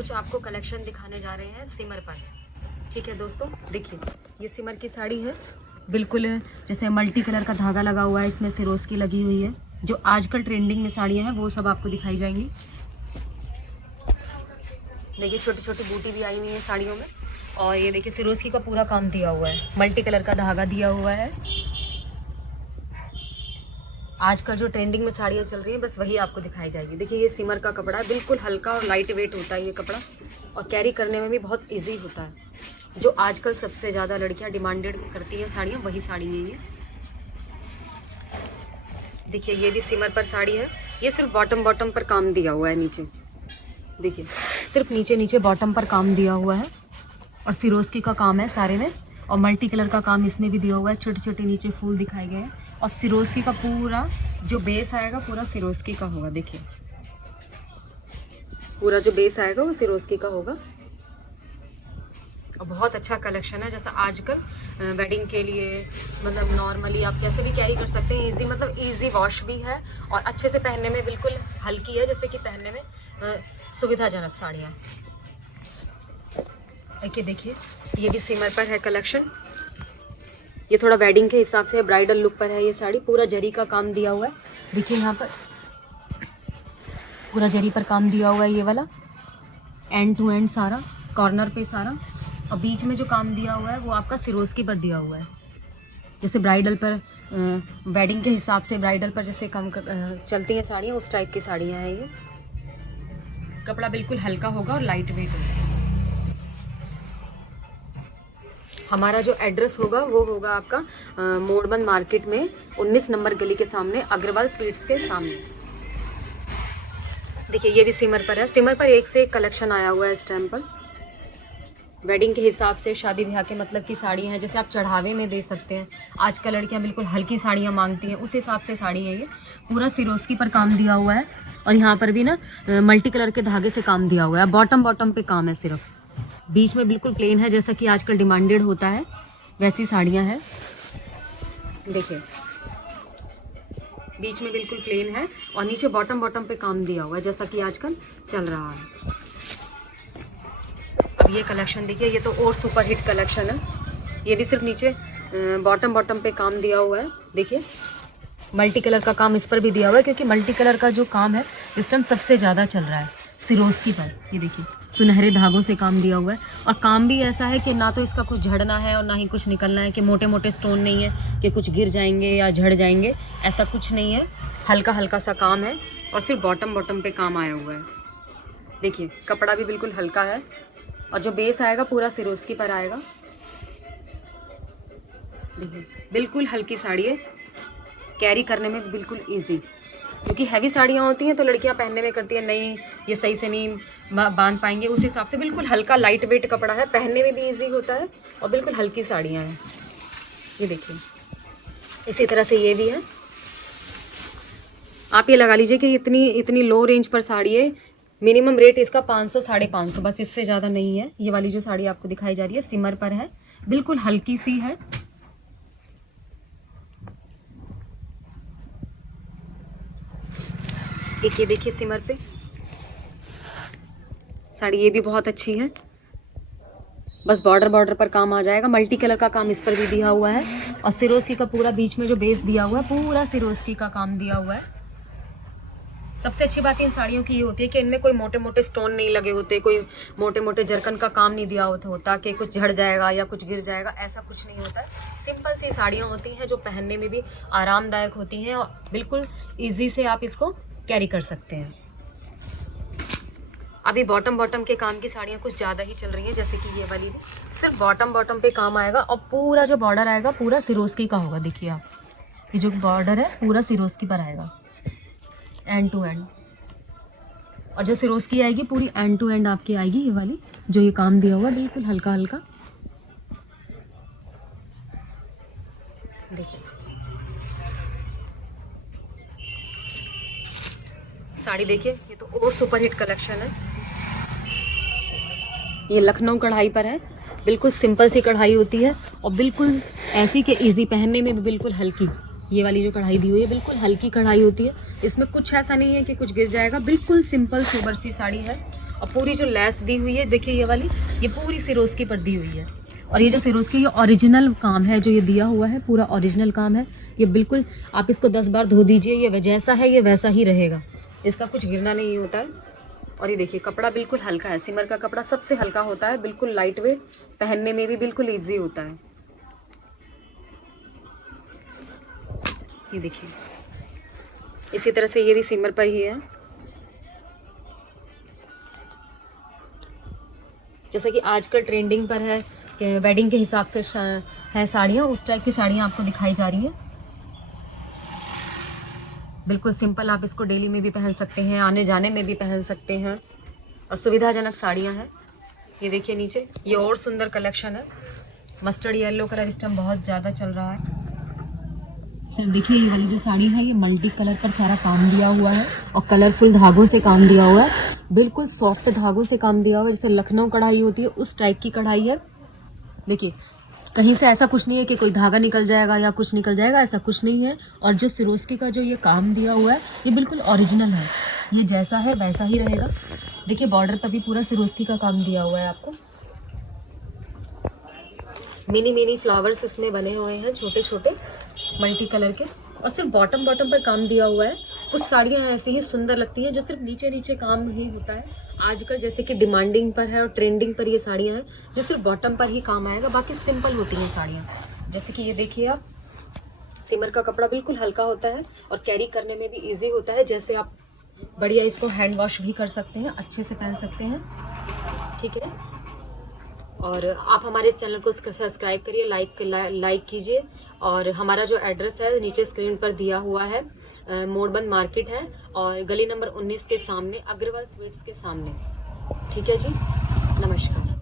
कुछ आपको कलेक्शन दिखाने जा रहे हैं सिमर पर। ठीक है दोस्तों, देखिए ये सिमर की साड़ी है, बिल्कुल जैसे मल्टी कलर का धागा लगा हुआ है, इसमें सिरोज की लगी हुई है। जो आजकल ट्रेंडिंग में साड़ियाँ हैं वो सब आपको दिखाई जाएंगी। देखिए छोटी छोटी बूटी भी आई हुई है साड़ियों में, और ये देखिए सिरोस्की का पूरा काम दिया हुआ है, मल्टी कलर का धागा दिया हुआ है। आजकल जो ट्रेंडिंग में साड़ियाँ चल रही हैं बस वही आपको दिखाई जाएगी। देखिए ये सिमर का कपड़ा है, बिल्कुल हल्का और लाइट वेट होता है ये कपड़ा, और कैरी करने में भी बहुत इजी होता है। जो आजकल सबसे ज़्यादा लड़कियाँ डिमांडेड करती हैं साड़ियाँ, वही साड़ी है ये। देखिए ये भी सिमर पर साड़ी है, ये सिर्फ बॉटम पर काम दिया हुआ है नीचे। देखिए सिर्फ नीचे नीचे बॉटम पर काम दिया हुआ है, और सिरोस्की का काम है सारे में, और मल्टी कलर का काम इसमें भी दिया हुआ है। छोटे छोटे नीचे फूल दिखाए गए हैं, और सिरोस्की का पूरा जो बेस आएगा पूरा सिरोस्की का होगा। देखिए पूरा जो बेस आएगा वो सिरोस्की का होगा, और बहुत अच्छा कलेक्शन है। जैसा आजकल वेडिंग के लिए मतलब नॉर्मली आप कैसे भी कैरी कर सकते हैं, इजी मतलब इजी वॉश भी है, और अच्छे से पहनने में बिल्कुल हल्की है, जैसे कि पहनने में सुविधाजनक साड़ियाँ। देखिए ये भी सिमर पर है कलेक्शन। ये थोड़ा वेडिंग के हिसाब से ब्राइडल लुक पर है ये साड़ी, पूरा जरी का काम दिया हुआ है। देखिए यहाँ पर पूरा जरी पर काम दिया हुआ है, ये वाला एंड टू एंड सारा, कॉर्नर पे सारा, और बीच में जो काम दिया हुआ है वो आपका सिरोस्की पर दिया हुआ है। जैसे ब्राइडल पर वेडिंग के हिसाब से ब्राइडल पर जैसे कम चलती हैं साड़ियाँ, उस टाइप की साड़ियाँ हैं ये। कपड़ा बिल्कुल हल्का होगा और लाइट वेट होगा। हमारा जो एड्रेस होगा वो होगा आपका मोड़बंद मार्केट में 19 नंबर गली के सामने, अग्रवाल स्वीट्स के सामने। देखिए ये भी सिमर पर है, सिमर पर एक से एक कलेक्शन आया हुआ है इस टाइम पर। वेडिंग के हिसाब से शादी ब्याह के मतलब की साड़ियाँ हैं, जैसे आप चढ़ावे में दे सकते हैं। आजकल लड़कियाँ बिल्कुल हल्की साड़ियाँ मांगती हैं, उस हिसाब से साड़ी है ये। पूरा सिरोस्की पर काम दिया हुआ है, और यहाँ पर भी ना मल्टी कलर के धागे से काम दिया हुआ है। बॉटम पे काम है सिर्फ, बीच में बिल्कुल प्लेन है, जैसा कि आजकल डिमांडेड होता है वैसी साड़ियाँ हैं। देखिए बीच में बिल्कुल प्लेन है, और नीचे बॉटम पे काम दिया हुआ है, जैसा कि आजकल चल रहा है। अब ये कलेक्शन देखिए, ये तो और सुपर हिट कलेक्शन है। ये भी सिर्फ नीचे बॉटम पे काम दिया हुआ है। देखिए मल्टी कलर का काम इस पर भी दिया हुआ है, क्योंकि मल्टी कलर का जो काम है इस टाइम सबसे ज़्यादा चल रहा है सिरोस्की पर। ये देखिए सुनहरे धागों से काम दिया हुआ है, और काम भी ऐसा है कि ना तो इसका कुछ झड़ना है और ना ही कुछ निकलना है, कि मोटे मोटे स्टोन नहीं है कि कुछ गिर जाएंगे या झड़ जाएंगे, ऐसा कुछ नहीं है। हल्का हल्का सा काम है, और सिर्फ बॉटम पे काम आया हुआ है। देखिए कपड़ा भी बिल्कुल हल्का है, और जो बेस आएगा पूरा सिरोस्की पर आएगा। देखिए बिल्कुल हल्की साड़ी है, कैरी करने में भी बिल्कुल ईजी, क्योंकि हैवी साड़ियाँ होती हैं तो लड़कियाँ पहनने में करती हैं नहीं ये सही से नहीं बांध पाएंगे, उस हिसाब से बिल्कुल हल्का लाइट वेट कपड़ा है, पहनने में भी इजी होता है, और बिल्कुल हल्की साड़ियाँ हैं। ये देखिए इसी तरह से ये भी है। आप ये लगा लीजिए कि इतनी लो रेंज पर साड़ी है, मिनिमम रेट इसका 500 550, बस इससे ज़्यादा नहीं है। ये वाली जो साड़ी आपको दिखाई जा रही है सिमर पर है, बिल्कुल हल्की सी है। एक ये देखिए सिमर पे साड़ी, ये भी बहुत अच्छी है, बस बॉर्डर पर काम आ जाएगा। मल्टी कलर का काम इस पर भी दिया हुआ है, और सिरोस्की का पूरा बीच में जो बेस दिया हुआ है पूरा सिरोस्की का काम दिया हुआ है। सबसे अच्छी बात इन साड़ियों की ये होती है कि इनमें कोई मोटे मोटे स्टोन नहीं लगे होते, कोई मोटे मोटे जरकन का काम नहीं दिया होता कि कुछ झड़ जाएगा या कुछ गिर जाएगा, ऐसा कुछ नहीं होता है। सिंपल सी साड़ियाँ होती हैं जो पहनने में भी आरामदायक होती हैं, और बिल्कुल ईजी से आप इसको कैरी कर सकते हैं। अभी बॉटम के काम की साड़ियाँ कुछ ज़्यादा ही चल रही हैं, जैसे कि ये वाली भी सिर्फ बॉटम पे काम आएगा, और पूरा जो बॉर्डर आएगा पूरा सिरोस्की का होगा। देखिए आप ये जो बॉर्डर है पूरा सिरोस्की पर आएगा एंड टू एंड, और जो सिरोस्की आएगी पूरी एंड टू एंड आपकी आएगी। ये वाली जो ये काम दिया हुआ बिल्कुल हल्का हल्का, देखिए साड़ी देखिए, ये तो और सुपर हिट कलेक्शन है। ये लखनऊ कढ़ाई पर है, बिल्कुल सिंपल सी कढ़ाई होती है, और बिल्कुल ऐसी कि इजी, पहनने में भी बिल्कुल हल्की। ये वाली जो कढ़ाई दी हुई है बिल्कुल हल्की कढ़ाई होती है, इसमें कुछ ऐसा नहीं है कि कुछ गिर जाएगा, बिल्कुल सिंपल सोबर सी साड़ी है। और पूरी जो लेस दी हुई है देखिए ये वाली, ये पूरी सिरोस्की पर दी हुई है। और ये जो सिरोस्की ये ओरिजिनल काम है, जो ये दिया हुआ है पूरा ओरिजिनल काम है। ये बिल्कुल आप इसको 10 बार धो दीजिए, ये जैसा है ये वैसा ही रहेगा, इसका कुछ गिरना नहीं होता है। और ये देखिए कपड़ा बिल्कुल हल्का है, सिमर का कपड़ा सबसे हल्का होता है, बिल्कुल लाइट वेट, पहनने में भी बिल्कुल ईजी होता है। ये देखिए इसी तरह से ये भी सिमर पर ही है। जैसा कि आजकल ट्रेंडिंग पर है कि वेडिंग के हिसाब से है साड़ियाँ, उस टाइप की साड़ियाँ आपको दिखाई जा रही हैं। बिल्कुल सिंपल, आप इसको डेली में भी पहन सकते हैं, आने जाने में भी पहन सकते हैं और सुविधाजनक साड़ियाँ हैं। ये देखिए नीचे ये और सुंदर कलेक्शन है। मस्टर्ड येलो कलर इस टाइम बहुत ज़्यादा चल रहा है। सर देखिए ये वाली जो साड़ी है ये मल्टी कलर पर सारा काम दिया हुआ है और कलरफुल धागों से काम दिया हुआ है, बिल्कुल सॉफ्ट धागों से काम दिया हुआ है, जैसे लखनऊ कढ़ाई होती है उस टाइप की कढ़ाई है। देखिए कहीं से ऐसा कुछ नहीं है कि कोई धागा निकल जाएगा या कुछ निकल जाएगा, ऐसा कुछ नहीं है। और जो सिरोस्की का जो ये काम दिया हुआ है ये बिल्कुल ओरिजिनल है, ये जैसा है वैसा ही रहेगा। देखिए बॉर्डर पर भी पूरा सिरोस्की का काम दिया हुआ है आपको। मिनी फ्लावर्स इसमें बने हुए हैं छोटे छोटे मल्टी कलर के, और सिर्फ बॉटम पर काम दिया हुआ है। कुछ साड़ियाँ ऐसी ही सुंदर लगती हैं जो सिर्फ नीचे काम ही होता है। आजकल जैसे कि डिमांडिंग पर है और ट्रेंडिंग पर ये साड़ियाँ हैं जो सिर्फ बॉटम पर ही काम आएगा, बाकी सिंपल होती हैं साड़ियाँ। जैसे कि ये देखिए आप, सिमर का कपड़ा बिल्कुल हल्का होता है और कैरी करने में भी ईजी होता है। जैसे आप बढ़िया इसको हैंड वॉश भी कर सकते हैं, अच्छे से पहन सकते हैं, ठीक है। और आप हमारे इस चैनल को सब्सक्राइब करिए, लाइक कीजिए। और हमारा जो एड्रेस है नीचे स्क्रीन पर दिया हुआ है, मोड़बंद मार्केट है और गली नंबर 19 के सामने, अग्रवाल स्वीट्स के सामने, ठीक है जी। नमस्कार।